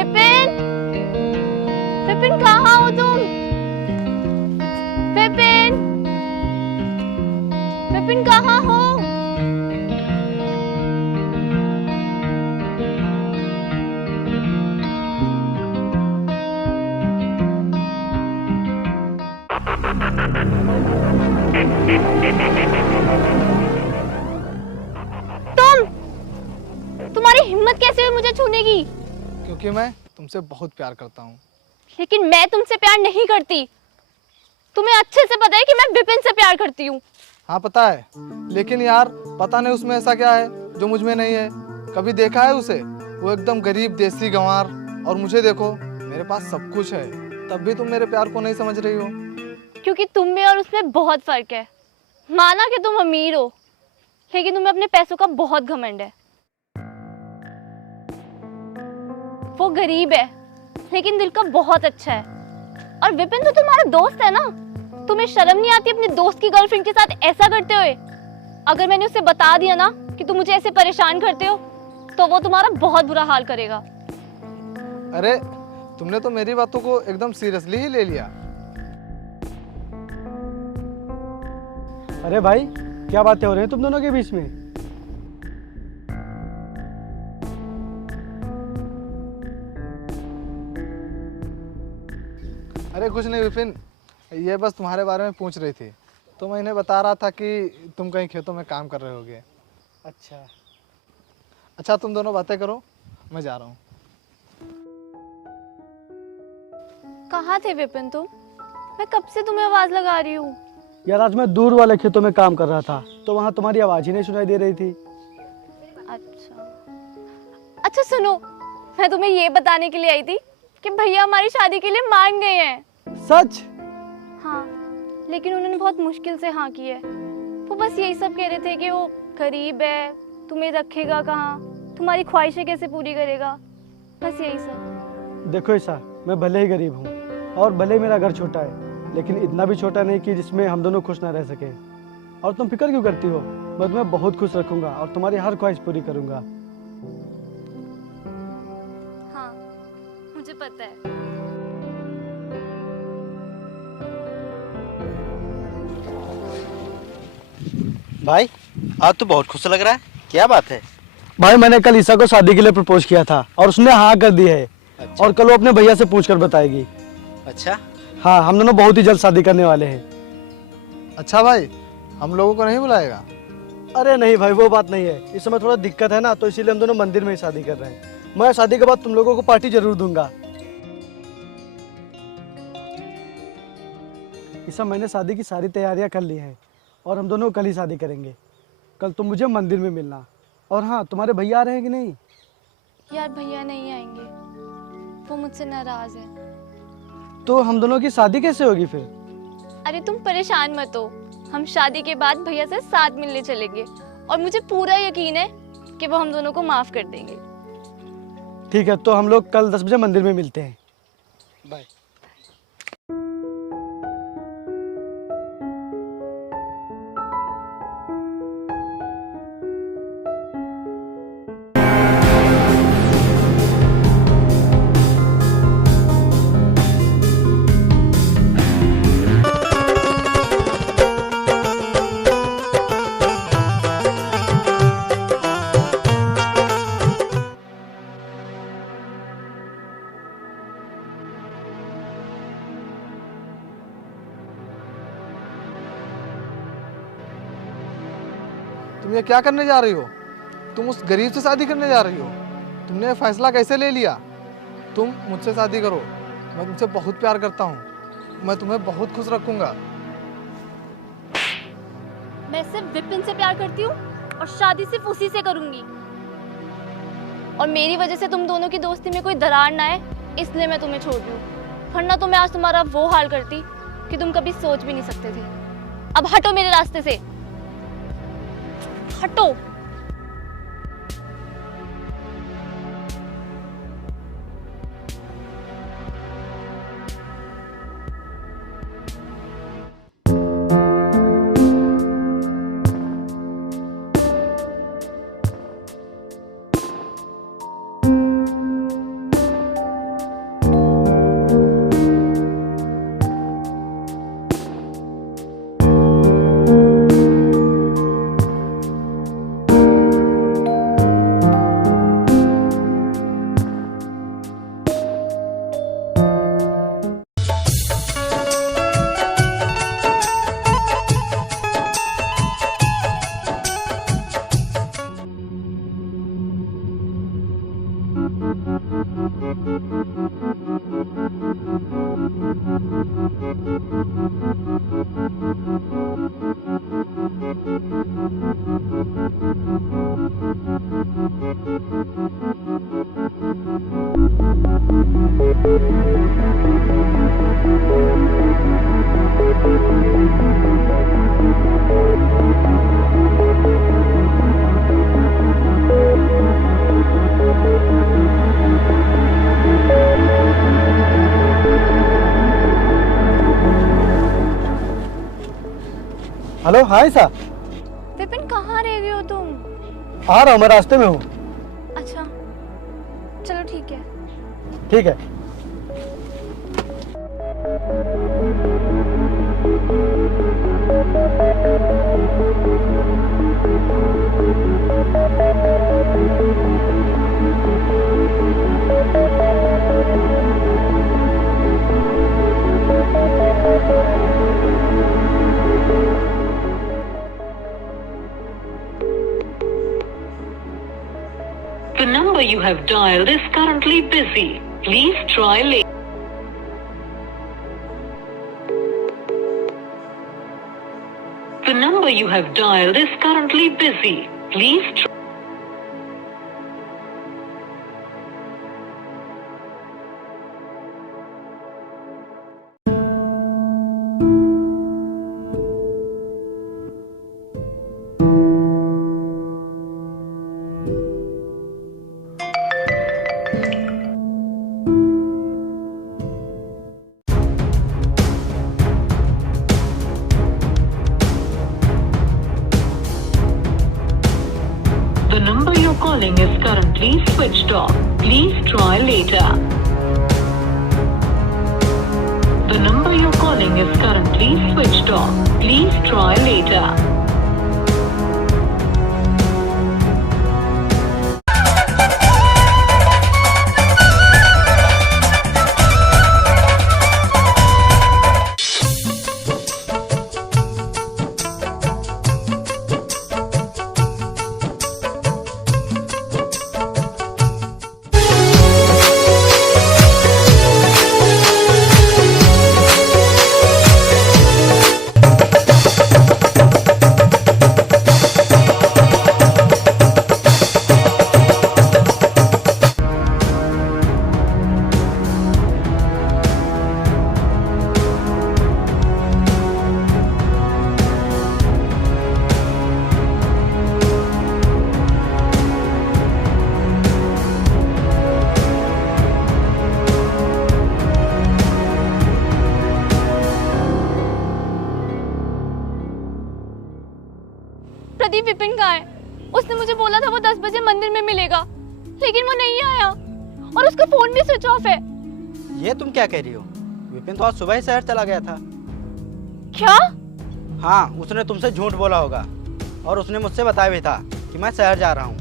विपिन, विपिन कहाँ हो तुम? विपिन, विपिन कहाँ हो? तुम्हारी हिम्मत कैसे हुई मुझे छूने की? क्योंकि मैं तुमसे बहुत प्यार करता हूँ। लेकिन मैं तुमसे प्यार नहीं करती। तुम्हें अच्छे से पता है कि मैं विपिन से प्यार करती हूँ। हाँ पता है, लेकिन यार पता नहीं उसमें ऐसा क्या है जो मुझ में नहीं है। कभी देखा है उसे? वो एकदम गरीब देसी गंवार, और मुझे देखो, मेरे पास सब कुछ है, तब भी तुम मेरे प्यार को नहीं समझ रही हो। क्योंकि तुम में और उसमें बहुत फर्क है। माना कि तुम अमीर हो, लेकिन तुम्हें अपने पैसों का बहुत घमंड है। वो गरीब है, लेकिन दिल का बहुत अच्छा है। और विपिन तो तुम्हारा दोस्त है ना। तुम्हें शर्म नहीं आती अपने दोस्त की गर्लफ्रेंड के साथ ऐसा करते हुए? अगर मैंने उसे बता दिया ना कि तुम मुझे ऐसे परेशान करते हो, तो वो तुम्हारा बहुत बुरा हाल करेगा। अरे तुमने तो मेरी बातों को एकदम सीरियसली ही ले लिया। अरे भाई, क्या बातें हो रही हैं तुम दोनों के बीच में? अरे कुछ नहीं विपिन, ये बस तुम्हारे बारे में पूछ रही थी, तो मैं इन्हें बता रहा था कि तुम कहीं खेतों में काम कर रहे होगे। अच्छा तुम दोनों बातें करो, मैं जा रहा हूँ। कहाँ थे विपिन तुम? मैं कब से तुम्हें आवाज लगा रही हूँ। यार आज मैं दूर वाले खेतों में काम कर रहा था, तो वहाँ तुम्हारी आवाज ही नहीं सुनाई दे रही थी। अच्छा सुनो, मैं तुम्हें ये बताने के लिए आई थी कि भैया हमारी शादी के लिए मान गए हैं। सच? हाँ, लेकिन उन्होंने बहुत मुश्किल से हाँ की है। वो बस यही सब कह रहे थे कि वो गरीब है, तुम्हें रखेगा कहाँ, तुम्हारी ख्वाहिशें कैसे पूरी करेगा, बस यही सब। देखो ईसा, मैं भले ही गरीब हूँ और भले ही मेरा घर छोटा है, लेकिन इतना भी छोटा नहीं कि जिसमें हम दोनों खुश ना रह सके। और तुम फिक्र क्यों करती हो? मैं तुम्हें बहुत खुश रखूंगा और तुम्हारी हर ख्वाहिश पूरी करूंगा। हाँ, मुझे पता है। भाई आज तो बहुत खुश लग रहा है, क्या बात है? भाई मैंने कल ईसा को शादी के लिए प्रपोज किया था और उसने हाँ कर दी है। अच्छा। और कल वो अपने भैया से पूछकर बताएगी। अच्छा। हाँ, हम दोनों बहुत ही जल्द शादी करने वाले हैं। अच्छा भाई, हम लोगों को नहीं बुलाएगा? अरे नहीं भाई, वो बात नहीं है। इस समय थोड़ा दिक्कत है ना, तो इसीलिए हम दोनों मंदिर में ही शादी कर रहे हैं। मैं शादी के बाद तुम लोगों को पार्टी जरूर दूंगा। इस समय मैंने शादी की सारी तैयारियां कर ली हैं और हम दोनों कल ही शादी करेंगे। कल तुम मुझे मंदिर में मिलना। और हाँ, तुम्हारे भैया आ रहे हैं कि नहीं? यार भैया नहीं आएंगे, वो मुझसे नाराज है। तो हम दोनों की शादी कैसे होगी फिर? अरे तुम परेशान मत हो, हम शादी के बाद भैया से साथ मिलने चलेंगे और मुझे पूरा यकीन है कि वो हम दोनों को माफ कर देंगे। ठीक है, तो हम लोग कल 10 बजे मंदिर में मिलते हैं। बाय। तुम ये क्या करने जा रही हो? तुम उस गरीब से शादी करने जा रही हो? तुमने ये फैसला कैसे ले लिया? तुम मुझसे शादी करो, मैं तुमसे बहुत प्यार करता हूँ, मैं तुम्हें बहुत खुश रखूंगा। मैं सिर्फ विपिन से प्यार करती हूँ और शादी सिर्फ उसी से करूंगी। और मेरी वजह से तुम दोनों की दोस्ती में कोई दरार ना आए, इसलिए मैं तुम्हें छोड़ रही हूँ। वरना तो मैं आज तुम्हारा वो हाल करती कि तुम कभी सोच भी नहीं सकते थे। अब हटो मेरे रास्ते से, हटो। हेलो, हाय सा। विपिन कहाँ रह गए हो तुम? आ रहा हूँ, मैं रास्ते में हूँ। अच्छा चलो ठीक है। ठीक है। The number you have dialed is currently busy. Please try later. The number you have dialed is currently busy. Please try. The number you're calling is currently switched off. Please try later. The number you're calling is currently switched off. Please try later. Pradeep Vipin कहाँ है? उसने मुझे बोला था वो 10 बजे मंदिर में मिलेगा, लेकिन वो नहीं आया और उसका फोन भी स्विच ऑफ है। ये तुम क्या कह रही हो? विपिन तो आज सुबह ही शहर चला गया था। क्या? हाँ, उसने तुमसे झूठ बोला होगा और उसने मुझसे बताया भी था कि मैं शहर जा रहा हूँ।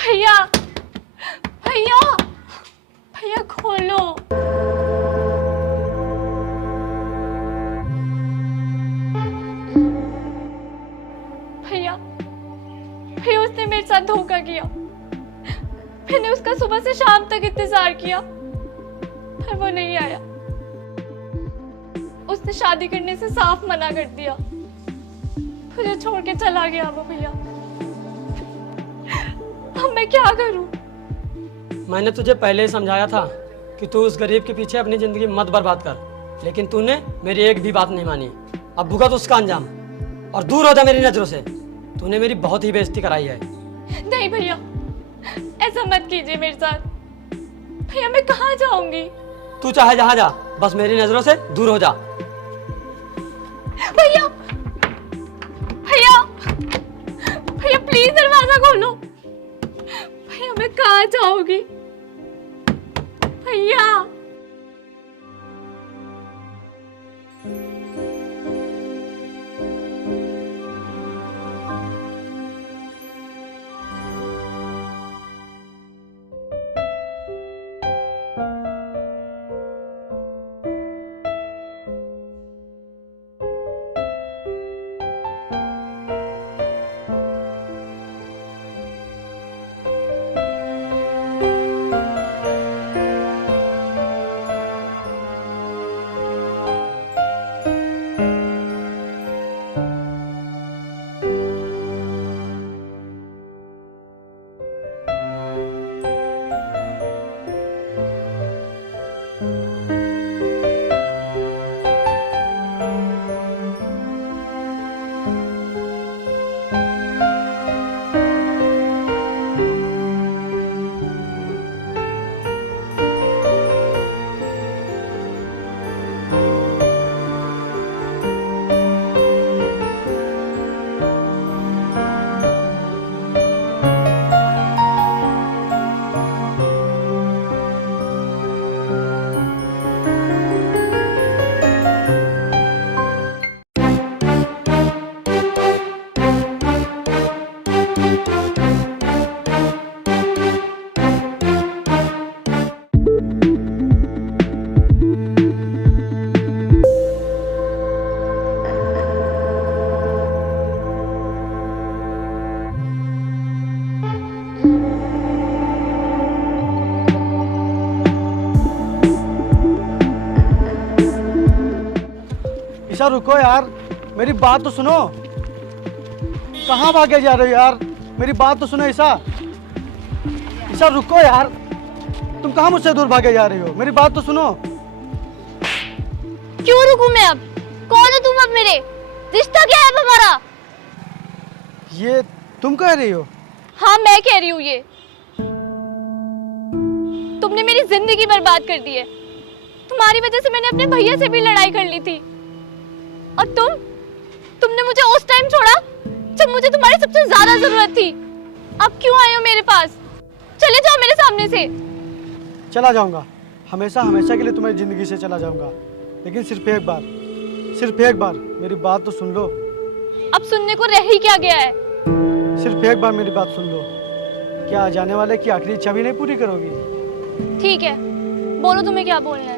भैया भैया भैया खोलो। भैया भैया उसने मेरे साथ धोखा किया। मैंने उसका सुबह से शाम तक इंतजार किया पर वो नहीं आया। उसने शादी करने से साफ मना कर दिया। मुझे छोड़ के चला गया वो भैया। अब मैं क्या करूं? मैंने तुझे पहले ही समझाया था कि तू उस गरीब के पीछे अपनी जिंदगी मत बर्बाद कर, लेकिन तूने मेरी एक भी बात नहीं मानी। अब भुगत उसका अंजाम और दूर हो जा मेरी नजरों से। तूने मेरी बहुत ही बेइज्जती कराई है। नहीं भैया, ऐसा मत कीजिए मेरे साथ। भैया मैं कहाँ जाऊंगी? तू चाहे जहाँ जा, बस मेरी नजरों से दूर हो जा। भैया भैया भैया प्लीज खोलो। भैया मैं कहाँ जाऊंगी? भैया ईशा रुको यार, मेरी बात तो सुनो। कहाँ भागे जा रहे हो यार? मेरी बात तो सुनो ईशा। ईशा रुको यार, तुम कहाँ मुझसे दूर भागे जा रही हो? मेरी बात तो सुनो। क्यों रुकूं मैं अब? कौन हो तुम अब मेरे? रिश्ता क्या है अब हमारा? ये तुम कह रही हो? हाँ मैं कह रही हूँ ये। तुमने मेरी जिंदगी बर्बाद कर दी है। तुम्हारी वजह से मैंने अपने भैया से भी लड़ाई कर ली थी। और तुमने मुझे उस टाइम छोड़ा जब मुझे तुम्हारी सबसे ज्यादा जरूरत थी। अब क्यों आए हो मेरे पास? चले जाओ मेरे सामने से। चला जाऊंगा, हमेशा हमेशा के लिए तुम्हारी जिंदगी से चला जाऊंगा, लेकिन सिर्फ एक बार मेरी बात तो सुन लो। अब सुनने को रह ही क्या गया है? सिर्फ एक बार मेरी बात सुन लो। क्या जाने वाले की आखिरी इच्छा भी नहीं पूरी करोगी? ठीक है, बोलो तुम्हें क्या बोलना है।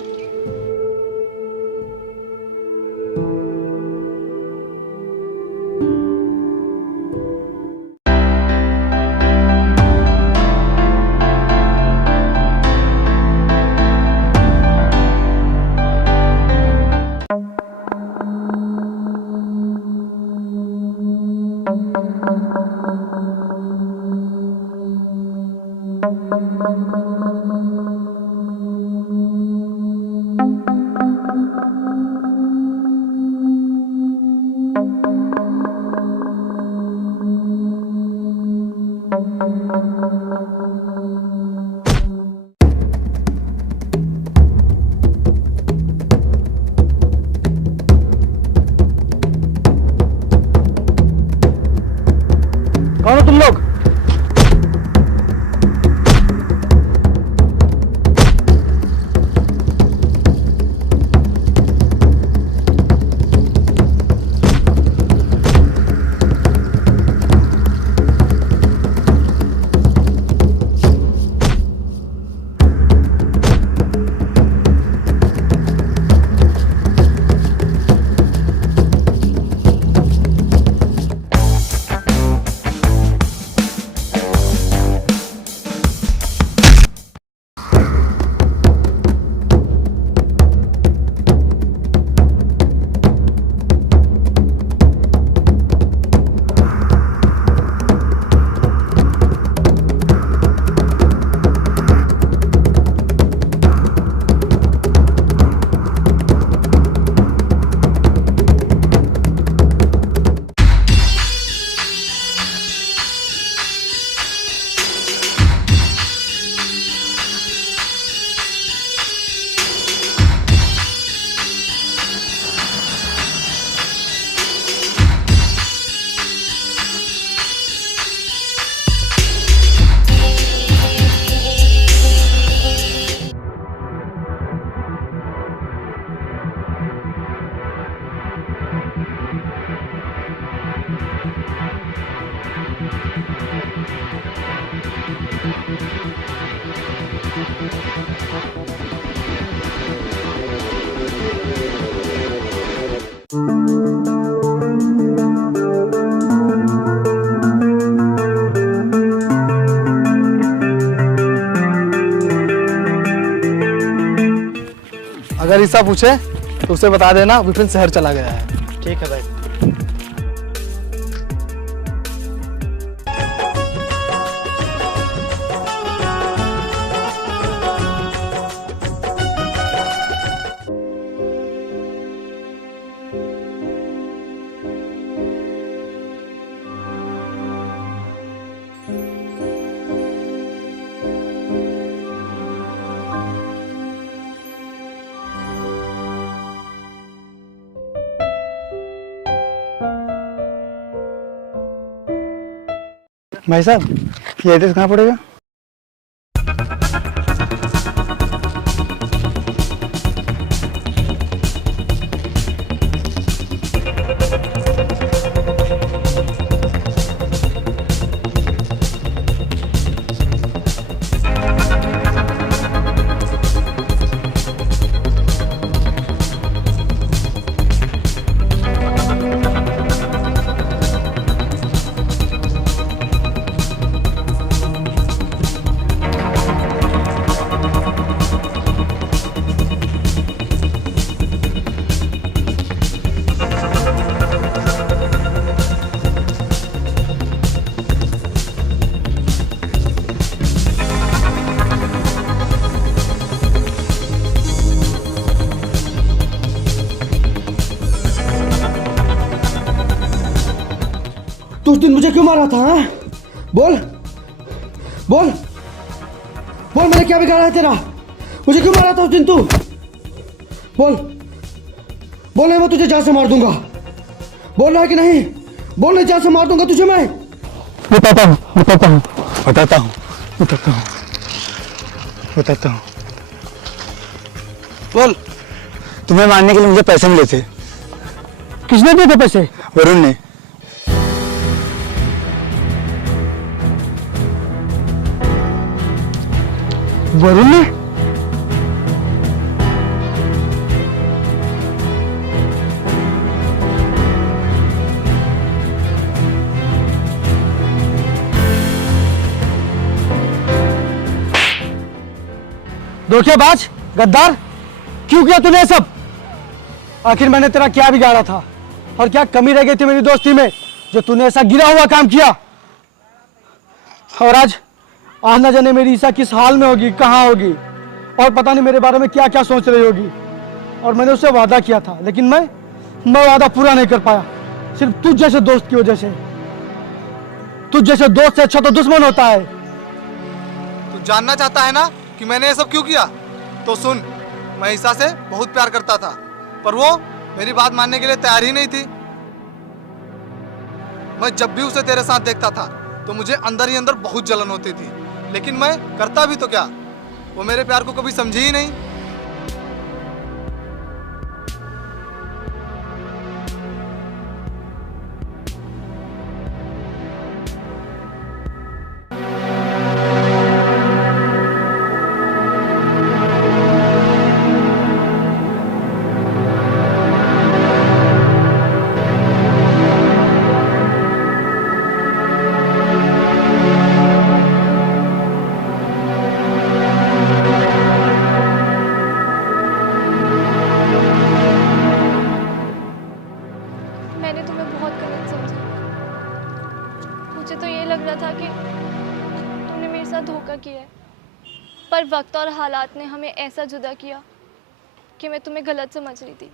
कौन हो तुम लोग? अगर ईसा पूछे तो उसे बता देना विपिन शहर चला गया है। ठीक है भाई। भाई साहब, ये एड्रेस कहाँ पड़ेगा? तू उस दिन मुझे क्यों मारा था? हाँ? बोल बोल बोल, मैंने क्या बिगाड़ा है तेरा? मुझे क्यों मारा था उस दिन तू? बोल बोल, नहीं मैं तुझे जान से मार दूंगा। बोल रहा है कि नहीं? बोल, नहीं जान से मार दूंगा तुझे मैं। बताता हूँ बताता हूँ बताता हूँ बताता हूँ बताता हूँ। बोल। तुम्हें मारने के लिए मुझे पैसे मिले थे। किसने दिए थे पैसे? वरुण ने। वरुण ने? धोखेबाज, गद्दार, क्यों किया तूने सब? आखिर मैंने तेरा क्या बिगाड़ा था और क्या कमी रह गई थी मेरी दोस्ती में जो तूने ऐसा गिरा हुआ काम किया? और आज न जाने मेरी ईसा किस हाल में होगी, कहाँ होगी, और पता नहीं मेरे बारे में क्या क्या सोच रही होगी। और मैंने उससे वादा किया था, लेकिन मैं वादा पूरा नहीं कर पाया, सिर्फ तुझ जैसे दोस्त की वजह से। तुझ जैसे दोस्त से अच्छा तो दुश्मन होता है। तू जानना चाहता है ना कि मैंने ये सब क्यों किया? तो सुन, मैं ईसा से बहुत प्यार करता था, पर वो मेरी बात मानने के लिए तैयार ही नहीं थी। मैं जब भी उसे तेरे साथ देखता था तो मुझे अंदर ही अंदर बहुत जलन होती थी, लेकिन मैं करता भी तो क्या, वो मेरे प्यार को कभी समझी ही नहीं। मैंने तुम्हें बहुत गलत समझा। मुझे तो ये लग रहा था कि तुमने मेरे साथ धोखा किया है, पर वक्त और हालात ने हमें ऐसा जुदा किया कि मैं तुम्हें गलत समझ रही थी।